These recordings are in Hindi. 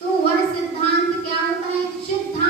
तो वह सिद्धांत क्या होता है? सिद्धांत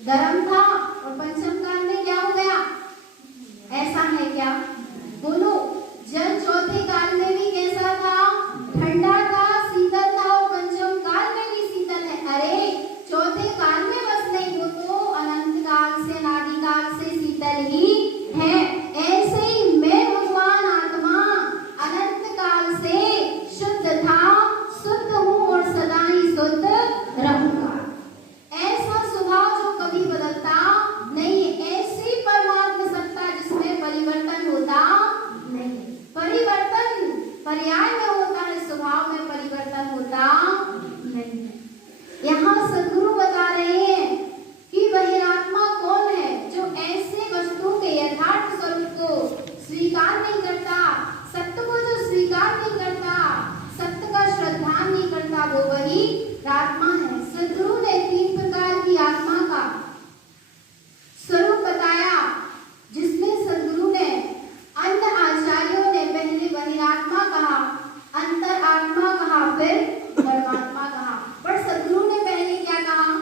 गर्म था और पंचम काल में क्या हो गया? ऐसा है क्या? बोलो। जल चौथे काल में भी कैसा था? ठंडा था, शीतल था, और पंचम काल में भी शीतल है। अरे चौथे काल में बस नहीं, वो तो अनंत काल से, अनादि काल से शीतल ही है। ऐसे ही मैं भगवान आत्मा अनंत काल से शुद्ध था, शुद्ध हूँ और सदा ही शुद्ध रहूंगा। ऐसा स्वभाव जो कभी बदलता नहीं है, ऐसी परमात्मा सत्ता जिसमें परिवर्तन होता नहीं। परिवर्तन पर्याय में होता है, स्वभाव में परिवर्तन होता नहीं है। यहाँ सद्गुरु बता रहे हैं कि बहिरात्मा कौन है? जो ऐसे वस्तु के यथार्थ स्वरूप को स्वीकार नहीं करता, सत्य को जो स्वीकार नहीं करता, सत्य का श्रद्धा नहीं करता, वो वही आत्मा है। सद्गुरु ने 3 प्रकार की आत्मा का स्वरूप बताया, जिसमें सद्गुरु ने, अन्य आचार्यों ने पहले बहिरात्मा कहा, अंतर आत्मा कहा, फिर परमात्मा कहा। पर सद्गुरु ने पहले क्या कहा?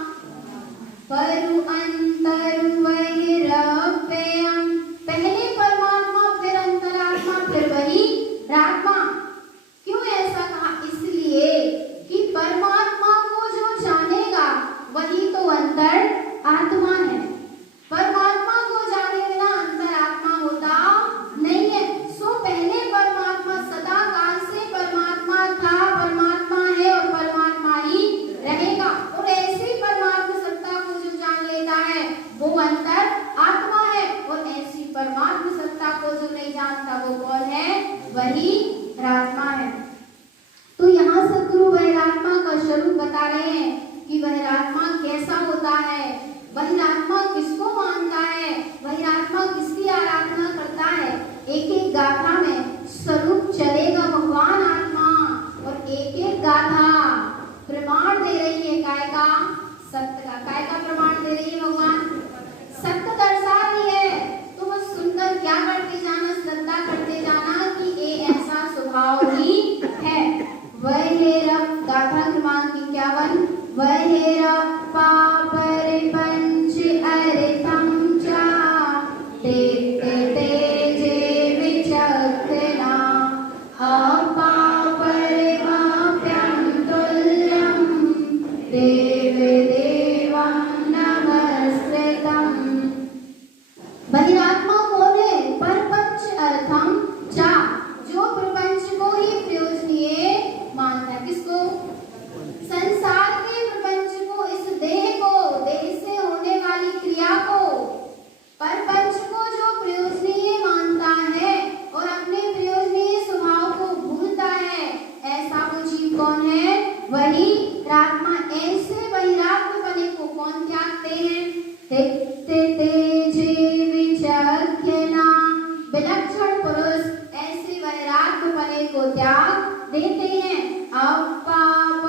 परु अंतरु बहिरव्ययम्। पहले परमात्मा, फिर अंतरात्मा, फिर बहिरात्मा। क्यों ऐसा कहा? इसलिए कि परमात्मा को जो जानेगा वही तो अंतर आत्मा है। परमात्मा को जाने बिना अंतरात्मा होता नहीं है। सो पहले परमात्मा सदा काल से परमात्मा था, परमात्मा है और परमात्मा ही रहेगा। और ऐसी परमात्मा सत्ता को जो जान लेता है वो अंतर आत्मा है, और ऐसी परमात्मा सत्ता को जो नहीं जानता वो कौन है? वही आत्मा है। तो यहाँ सद्गुरु बहिरात्मा का स्वरूप बता रहे हैं कि बहिरात्मा कैसा होता है, बहिरात्मा किसको मानता है, बहिरात्मा किसकी आराधना करता है। एक एक गाथा में स्वरूप चलेगा भगवान आत्मा, और एक एक गाथा प्रमाण दे रही है काय का? सत्य का। काय का प्रमाण दे रही है भगवान? सत्य दर्शा रही है। तो बस सुनकर क्या करते जाना? श्रद्धा करते जाना कि ये ऐसा स्वभाव ही है। वहेरप गाथा क्रमांक 51। वहेरप परिपंच अरितम चा देखते तेजे विचक्षणा अपापरिमाप्यं तुल्यं देवे देवं नमस्कृतं। बहिरात्मा कौन है? परपंच अर्थम चा, जो प्रपंच को ही प्रयोजनीय मानता है। किसको? संसार के प्रपंच को, इस देह को, देह से होने वाली क्रिया को, परपंच को जो प्रयोजनीय मानता है और अपने प्रयोजनीय स्वभाव को भूलता है, ऐसा वो जीव कौन है? वही आत्मा। ऐसे बहिरात्मपने को कौन त्यागते हैं? देखते तेजे विचक्षणा, विलक्षण पुरुष ऐसे बहिरात्मपने को त्याग देते हैं।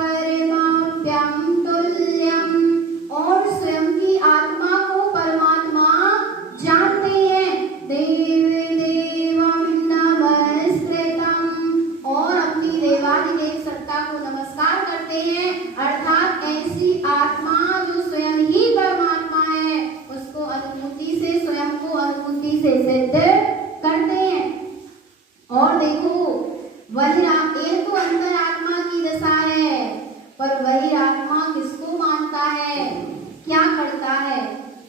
अपरिमाप्यं तुल्यं, और स्वयं की आत्मा को परमात्मा जानते हैं। देव देवं नमस्कृतं, और अपनी देवादिदेव सत्ता को नमस्कार करते हैं। अर्थात ऐसी आत्मा जो स्वयं ही परमात्मा है, उसको अनुभूति से, स्वयं को अनुभूति से सिद्ध करते हैं। और देखो, ये तो अंतरात्मा की दशा है, पर वही आत्मा किसको मानता है? क्या करता है?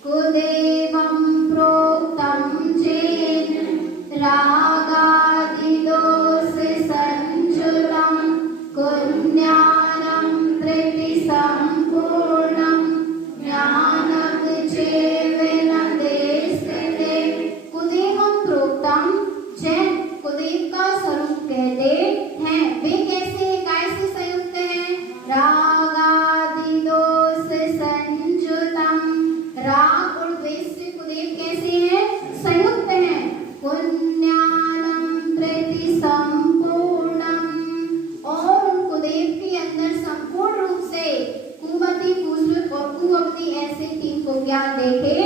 कुदेवं प्रोक्तं चेत् रागादि दोष संयुतं कुज्ञानं धृति संपूर्णं ज्ञानं चेवेन देस्ते। कुदेवं प्रोक्तं चेत्, कुदेव का स्वरूप कहते हैं। वे कैसे है? कैसे संयुक्त है? रागादि दोष संयुतम, राग और द्वेष से कुदेव कैसे हैं? संयुक्त हैं। पुण्यानं प्रति संपूर्णम, और उन कुदेव के अंदर संपूर्ण रूप से कुमति, कुशल और कुअवधि ऐसे 3 को ज्ञान देखे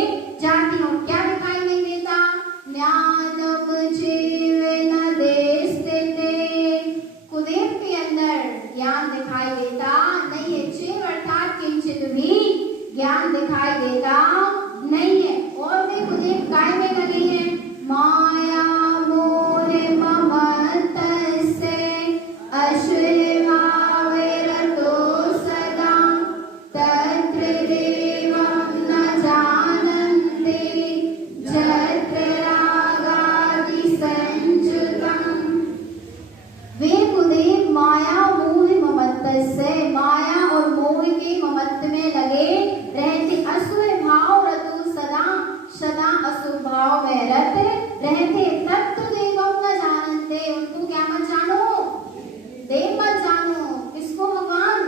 जाते हैं। क्या दिखाई नहीं देता? ज्ञानम जीवेन देस्ते, कुदेव के अंदर ज्ञान दिखाई देता नहीं है। जीव अर्थात किंचित भी ज्ञान दिखाई देता नहीं है। और वे खुदे काय में लगे हैं, माया मोह ममत्तस्य आश्रय भावैरतो सदा तत्र देवं न जानन्ति यत्र रागादि संयुतं। वे खुदे माया मोह ममत्तस्य, माया और मोह के ममत्त में लगे रहते, असुर भाव रतो सदा, सदा असुर भाव में रत रहते। तत्व देवम न जानते, उनको क्या मत जानो, देव मत जानो। किसको? भगवान।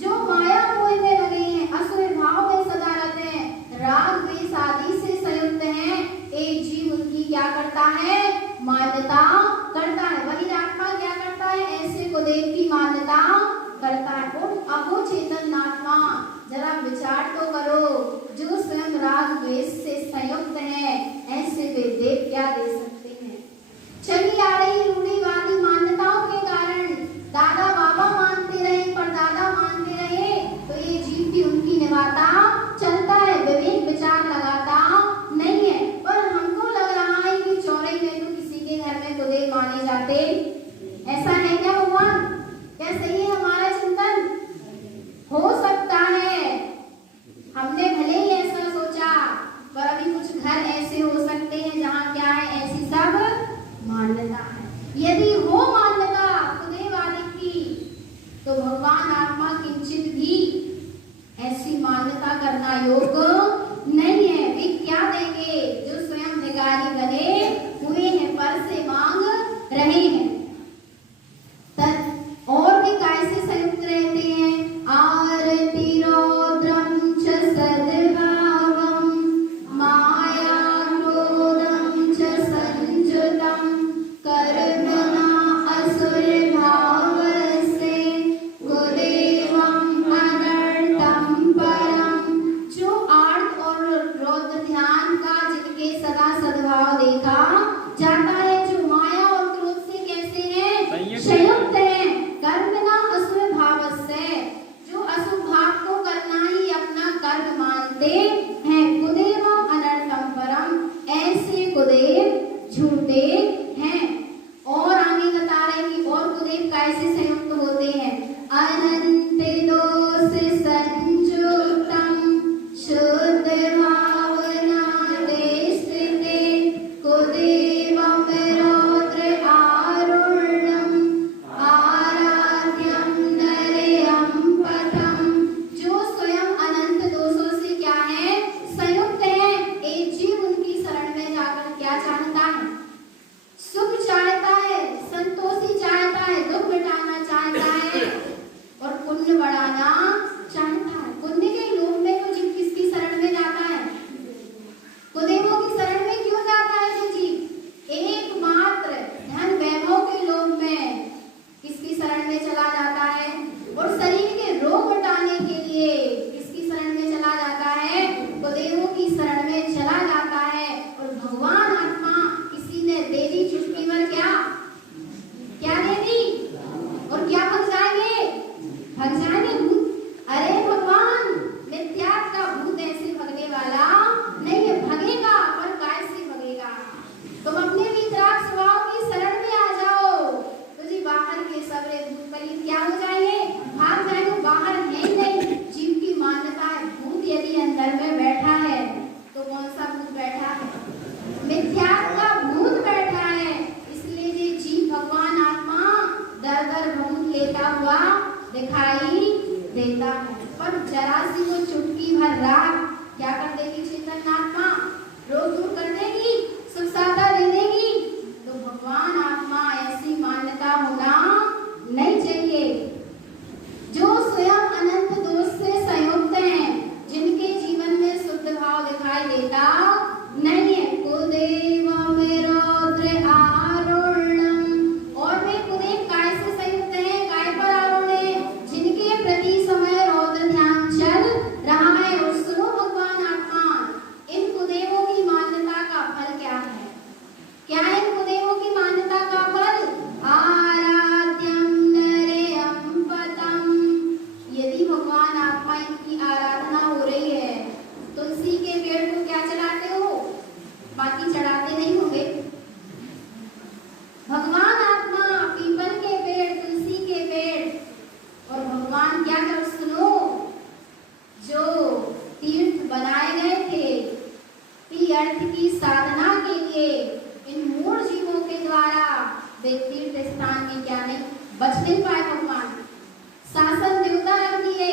जो माया मोह में लगे हैं, असुर भाव में सदा रहते हैं, राग द्वेष आदि से संयुक्त हैं, एक जीव उनकी क्या करता है, मान्यता करता है। वही आत्मा क्या करता है, ऐसे को देव की मान्यता करता है। और अहो चेतन आत्मा, जरा विचार तो करो, जो स्वयं राग द्वेष से संयुक्त है, ऐसे वे देव क्या दे सकते हैं। चली आ रही रूढ़िवादी मान्यताओं के कारण दादा बाबा मानते रहे, परदादा मानते रहे, तो ये जीव भी उनकी निभाता चलता है, विवेक विचार लगाता नहीं है। पर हमको लग रहा है कि चौराहे में तो किसी के घर में खुदे माने जाते, ऐसा है क्या भगवान? क्या सही है हमारा चिंतन? हो सकता है हमने भले ही ऐसा सोचा, पर अभी कुछ घर ऐसे हो सकते हैं जहाँ क्या है, ऐसी सब मान्यता है। यदि हो मान्यता खुदेवादी की, तो भगवान आत्मा किंचित भी ऐसी मान्यता करना योग्य नहीं है। वे क्या देंगे? जो स्वयं भिखारी बने हुए हैं, पर से मांग रहे हैं। और वे कैसे संयुक्त रहते हैं, आरति रौद्रम च सद्भावम माया क्रोधम च संयुतम कर्मणा असुर भावस्य कुदेवं अनर्थं परम। जो आर्त और रौद्र ध्यान का जिनके सदा सद्भाव देखा जाता है, जो माया और क्रोध से कैसे हैं, संयुक्त है, कर्मणा असुर भावस्य, जो असुर भाव को करना ही अपना कर्म मानते हैं, कुदेवं अनर्थं परम, ऐसे कुदेव झूठे हैं। और आगे बता रहे कि और कुदेव कैसे संयुक्त होते हैं, अनंत दोष संयुक्तम शुद्ध भावना स्थिते कुदेवं रौद्र आरुण्यम आराध्यम नरेयम पथम। जो स्वयं अनंत दोषों से क्या है, अर्थ की साधना के लिए इन मूढ़ जीवों के द्वारा वे तीर्थ स्थान में क्या नहीं बच नहीं पाए भगवान, शासन देवता रख दिए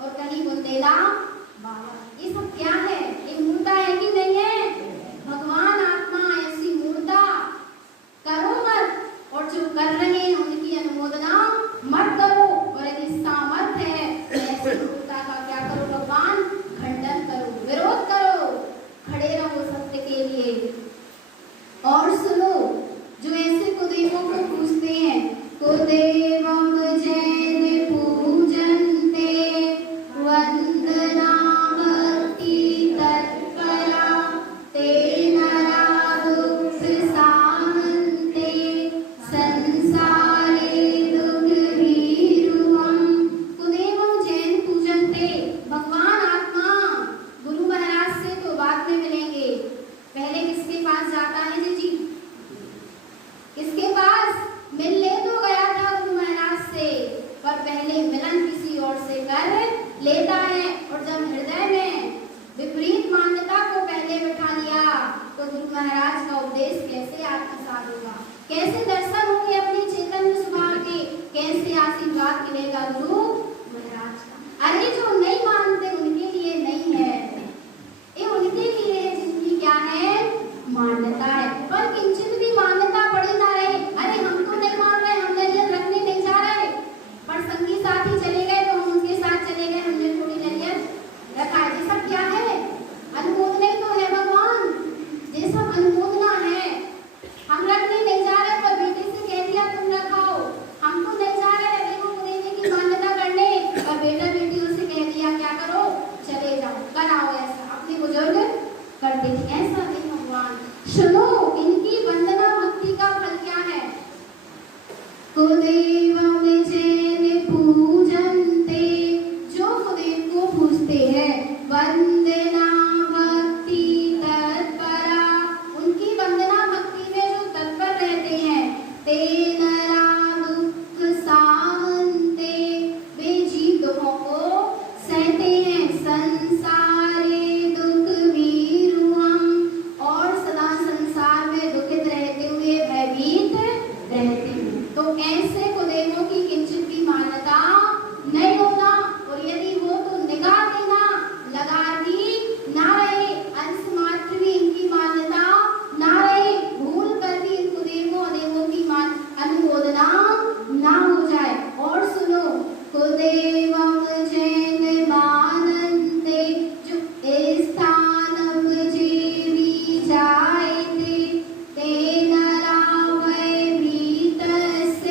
और कहीं बुंदेला बाबा। ये सब क्या है? ये मूर्ता है कि नहीं है? भगवान आत्मा ऐसी मूर्ता करो मत, और जो कर रहे हैं उनकी अनुमोदना मत करो, और यदि सामर्थ्य है तो ऐसी मूर्ता का क्या करो भगवान? खंडन करो, विरोध करो, खड़े रहो सत्य के लिए। और सुनो, जो ऐसे कुदेवों को पूछते हैं, कुदेवम जैन पूजन्ते वंदना भक्ति तत्परा ते नरा दुःख सामन्ते संसारे दुःख भीरुवम्। कुदेवम जैन पूजन्ते, भगवान आत्मा गुरु महाराज से तो बाद में मिलेंगे, पहले किसके पास जाता है जी? किसके पास? मिलने तो गया था गुरु महाराज से, पर पहले मिलन किसी और से कर लेता है। और जब हृदय में विपरीत मान्यता को पहले बिठा लिया तो गुरु महाराज का उपदेश कैसे आत्मसात होगा? कैसे दर्शन होंगे अपने चैतन्य स्वभाव के? कैसे आशीर्वाद मिलेगा गुरु महाराज का? अरे जो नहीं मानते उनके लिए नहीं है, ये उनके लिए है जिनकी क्या है? मान्यता है। पर किंचित भी मान्यता पड़ी ना रहे, अरे हम तो नहीं मान रहे, हम नजर रखने नहीं जा रहे, पर संगी साथी चले गए तो हम उनके साथ चले गए, हमने थोड़ी नजर रखा है। ये सब क्या है? अनुमोदना ही तो है भगवान, ये सब अनुमोदना है। हम रखने नहीं जा रहे, पर बेटे से कह दिया तुम रखाओ, हम तो नहीं जा रहे देखो देने की मान्यता करने, और बेटा बेटियों से कह दिया क्या करो? चले जाओ, कराओ। ऐसा अपने बुजुर्ग करते थे, ऐसा नहीं भगवान। सुनो, इनकी वंदना भक्ति का फल क्या है? कुदेवम जैन पूजन्ते, जो कुदेव को पूजते हैं, वंदना भक्ति तत्परा, उनकी वंदना भक्ति में जो तत्पर रहते हैं, ते नरा दुःख सामन्ते, वे जीव दुखों को सहते हैं, संसारे दुःख भीरुवम्, और सदा संसार में दुखित रहते हुए भयभीत रहते हैं। तो ऐसे कुदेवों की किंचित भी मान्यता नहीं होना, और यदि हो तो निगाह देना, लगा दी ना रहे, अंश मात्र भी इनकी मान्यता ना रहे, भूल कर भी इन कुदेवों देवों की अनुमोदना ना हो जाए। और सुनो, कुदेवम जैन मानन्ते, जो स्थानम जीवी जायते, ते नरा भयभीतस्य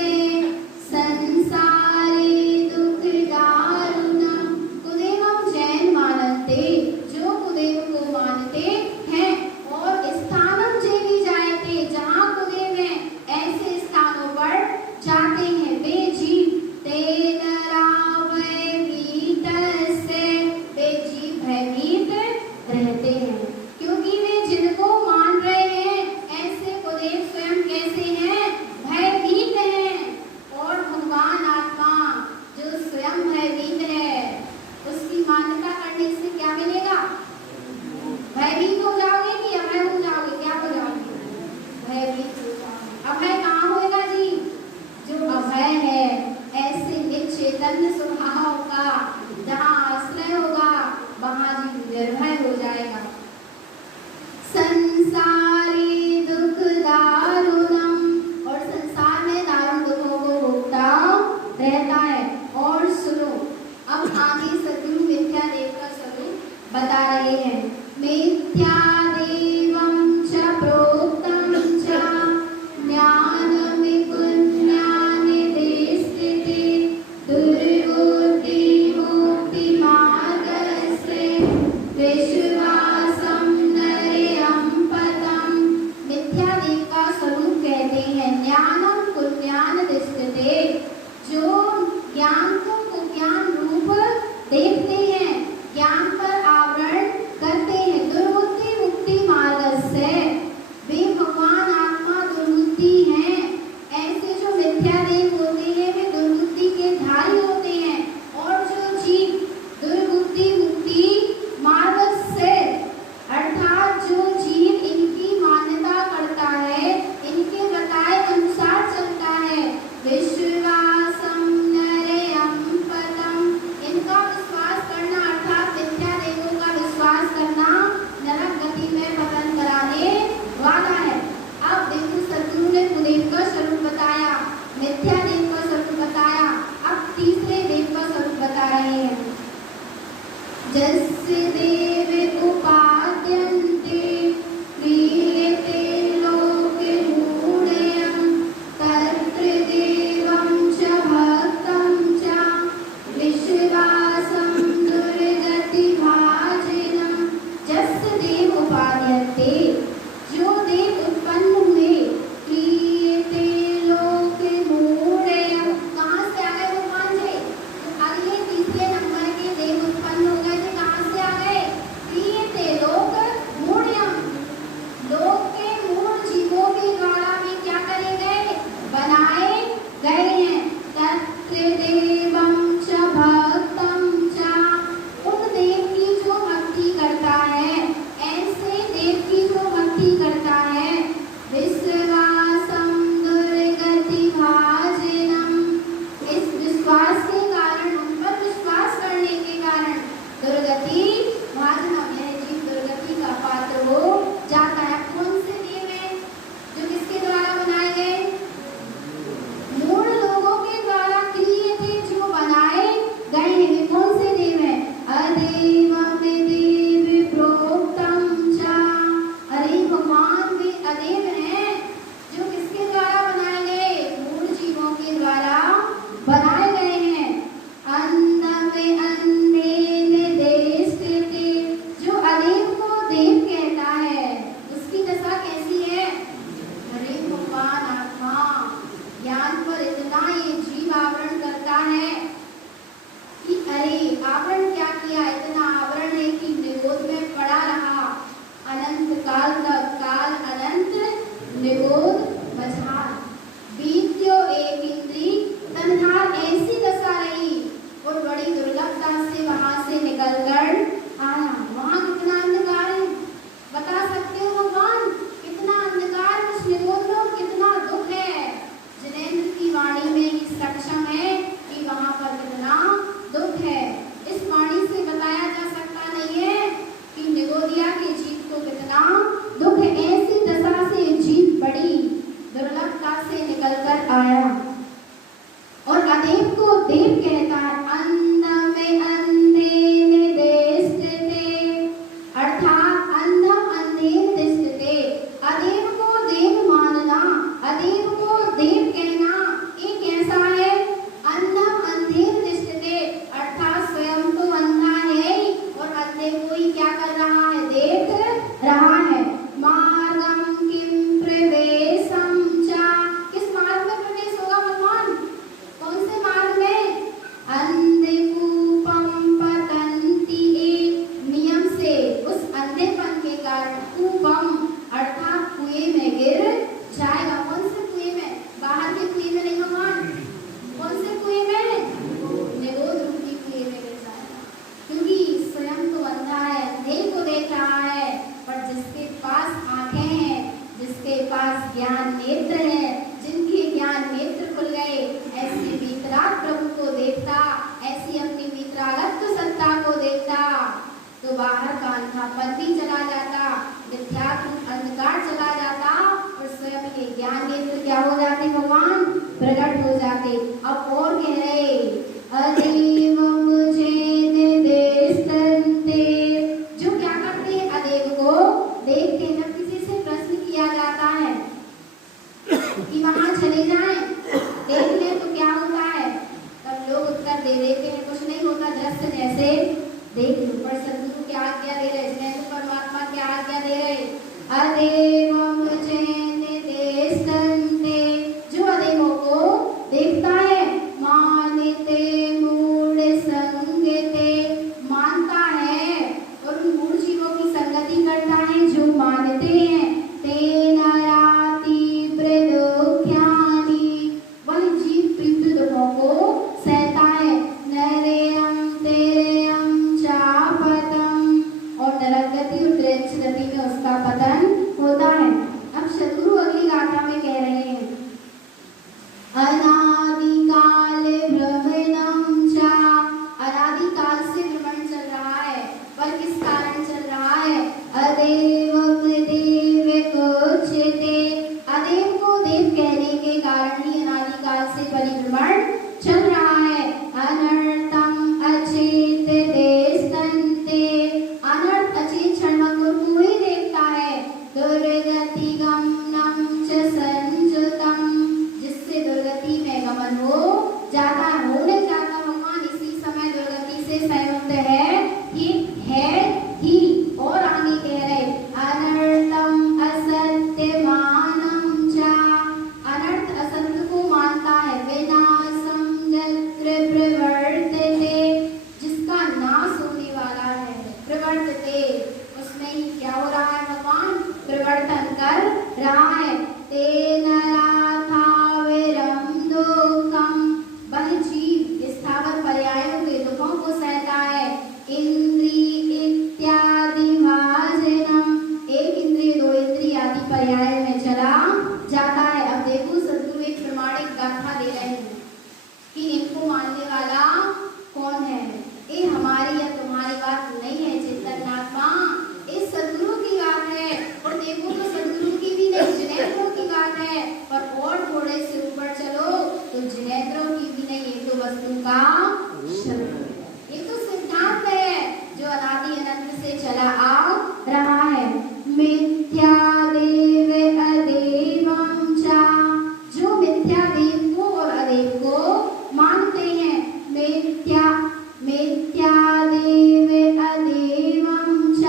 संसारे दुःख दारुणम्। कुदेवम जैन मानन्ते, जो कुदेव को मानते हैं, और स्थानम जीवी जायते, जहाँ कुदेव हैं ऐसे स्थानों पर जाते हैं वे जीव, ते नरा भयभीतस्य, वे जीव भयभीत रहते हैं, क्योंकि वे जिनको मान रहे हैं ऐसे कुदेव स्वयं कैसे हैं? भयभीत हैं। और भगवान आत्मा जो स्वयं भयभीत है, उसकी मान्यता करने से क्या मिलेगा? भयभीत हो जाओगे कि अभय हो जाओगे? क्या हो जाओगे? भयभीत हो जाओगे। अभय कहाँ होगा जी? जो अभय है, ऐसे निश्चैतन्य स्वभाव का जहाँ आश्रय होगा वहाँ जी निर्भय हो जाएगा। संसारे दुःख दारुणम्, और संसार में दारुण दुखों को भोगता रहता है। और सुनो, अब आगे सद्गुरु मिथ्या देव का स्वरूप बता रहे हैं। मिथ्या देवं च प्रोक्तं च ज्ञानं विपुण्यानि देस्थिते, दुर्बुद्धि मुक्ति मार्गस्य विश्वासं नरेयं पदम्। मिथ्या देव का स्वरूप कहते हैं ज्ञानम कुज्ञान दृष्टते, जो ज्ञान को कुज्ञान रूप देखते हैं, ज्ञान पर आवरण करते हैं, दुर्बुद्धि मुक्ति मार्ग से, वे भगवान आत्मा दुर्बुद्धि हैं। ऐसे जो मिथ्या देव होते हैं वे दुर्बुद्धि के धारी होते हैं, और जो जीव दुर्बुद्धि मुक्ति मार्ग ज्ञान नेत्र है, जिनके ज्ञान नेत्र खुल गए, ऐसे वीतराग प्रभु को देखता, ऐसी अपनी वीतरागत्व सत्ता को देखता, तो बाहर का अंधापन भी चला जाता, मिथ्यात्व अंधकार चला जाता और स्वयं के ज्ञान नेत्र क्या हो जाते भगवान? प्रकट हो जाते। अब और कह रहे अदेव मुझे निर्देशन्ते, जो क्या करते हैं? अदेव को देखते हैं। जब किसी से प्रश्न किया जाता है कि वहां चले जाएं, देख लें तो क्या होता है? तब लोग उत्तर दे देते हैं कुछ नहीं होता, दृश्य जैसे देख लो। पर सदगुरु क्या आज्ञा दे रहे हैं? तो परमात्मा क्या आज्ञा दे रहे हैं? अदेव मुझे निर्देशन्ते, जो अदेवों को देखता है, मानते मूढ़ संगते, मानता है और उन मूढ़ जीवों की संगति करता है जो मानते हैं, तेना राति प्रदुख्यानि, वह जीव पृथ्वी दुखों को सहता है, नरेयम तेरेयम चापतम, और नरगति और गति में उसका पतन होता है। अब सदगुरु अगली गाथा में कह रहे हैं अनादिकाल भ्रमणं च, अनादिकाल से भ्रमण चल रहा है, पर किस कारण चल रहा है? अदेव देव उच्यते, अदेव को देव कहने के कारण ही अनादिकाल से परिभ्रमण चल रहा है। अनर्थम अचेत देशन्ते, अनर्थ अचेत क्षणभंगुर को ही देखता है। दुर्गति गमनम च संजुतम, जिससे दुर्गति में गमन हो जाता है, हो नहीं जाता भगवान इसी समय दुर्गति से संयुक्त है ही। और आगे कह रहे अनर्थम असत्य मानम च, अनर्थ असत्य को मानता है। विनाशम यत्र प्रवर्तते, जिसका नाश होने वाला है, प्रवर्तते उसमें ही क्या हो रहा है भगवान? प्रवर्तन कर रहा है। तेना राथाविरम दुःखम, वह जीव स्थावर पर्यायों के दुखों को सहता है। इंद्री इत्यादि भाजनम, एक इंद्रिय दो इंद्रिय आदि पर्याय में चला जाता है। अब देखो सदगुरु एक प्रमाणिक गाथा दे रहे हैं कि इनको मानने वाला कौन है? ये हमारी या तुम्हारी बात नहीं है चेतनात्मा, इस सदगुरु की बात है। और देखो तो सदगुरु की भी नहीं, जिनेंद्रों की बात है। पर और थोड़े से ऊपर चलो तो जिनेंद्रों की भी नहीं, ये तो वस्तु का शब्द, ये तो सिद्धांत है जो अनादि अनंत से चला आ रहा है। मिथ्या देव अदेवम च, जो मिथ्या देव को और अदेव को मानते हैं। मिथ्या देव अदेवम च,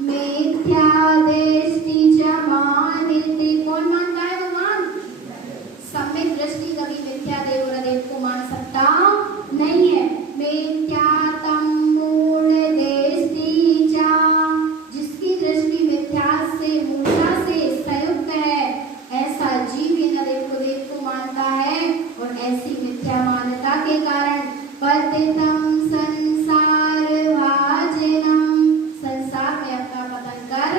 मिथ्या दृष्टि च मानते, कौन मानता है भगवान? सम्यक दृष्टि कभी मिथ्या देव और अदेव को मान सकता नहीं है। मिथ्यातम मूढ़ दृष्टि च, जिसकी दृष्टि मिथ्या से मूढ़ता से संयुक्त है, ऐसा जीव इन अदेव को देव को मानता है। और ऐसी मिथ्या मान्यता के कारण पतितम संसार भाजनम, संसार में अपना पतन कर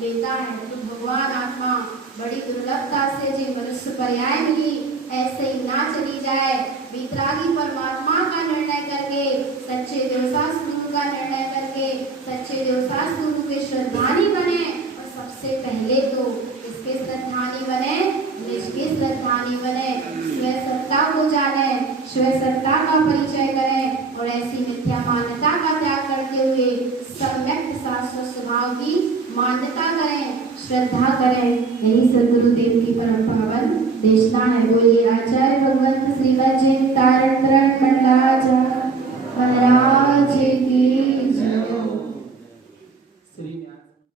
लेता है। तो भगवान आत्मा बड़ी दुर्लभता से जो मनुष्य पर्याय मिली, ऐसे ही ना चली जाए। वितरागी परमात्मा का निर्णय करके, सच्चे देवदास गुरु का निर्णय करके, सच्चे देवदास गुरु के श्रद्धानी बने। और सबसे पहले तो इसके श्रद्धानी बने, निज के श्रद्धानी बने, स्व सत्ता को जाने, स्व सत्ता का परिचय करें और ऐसी मिथ्या मान्यता का त्याग करते हुए सम्यक शाश्वत स्वभाव की मान्यता करें, श्रद्धा करें। यही सदगुरुदेव की परम पावन देशना है। बोलिए आचार्य भगवंत श्रीमद जैन तारण मंडलाचार्य महाराज की जय।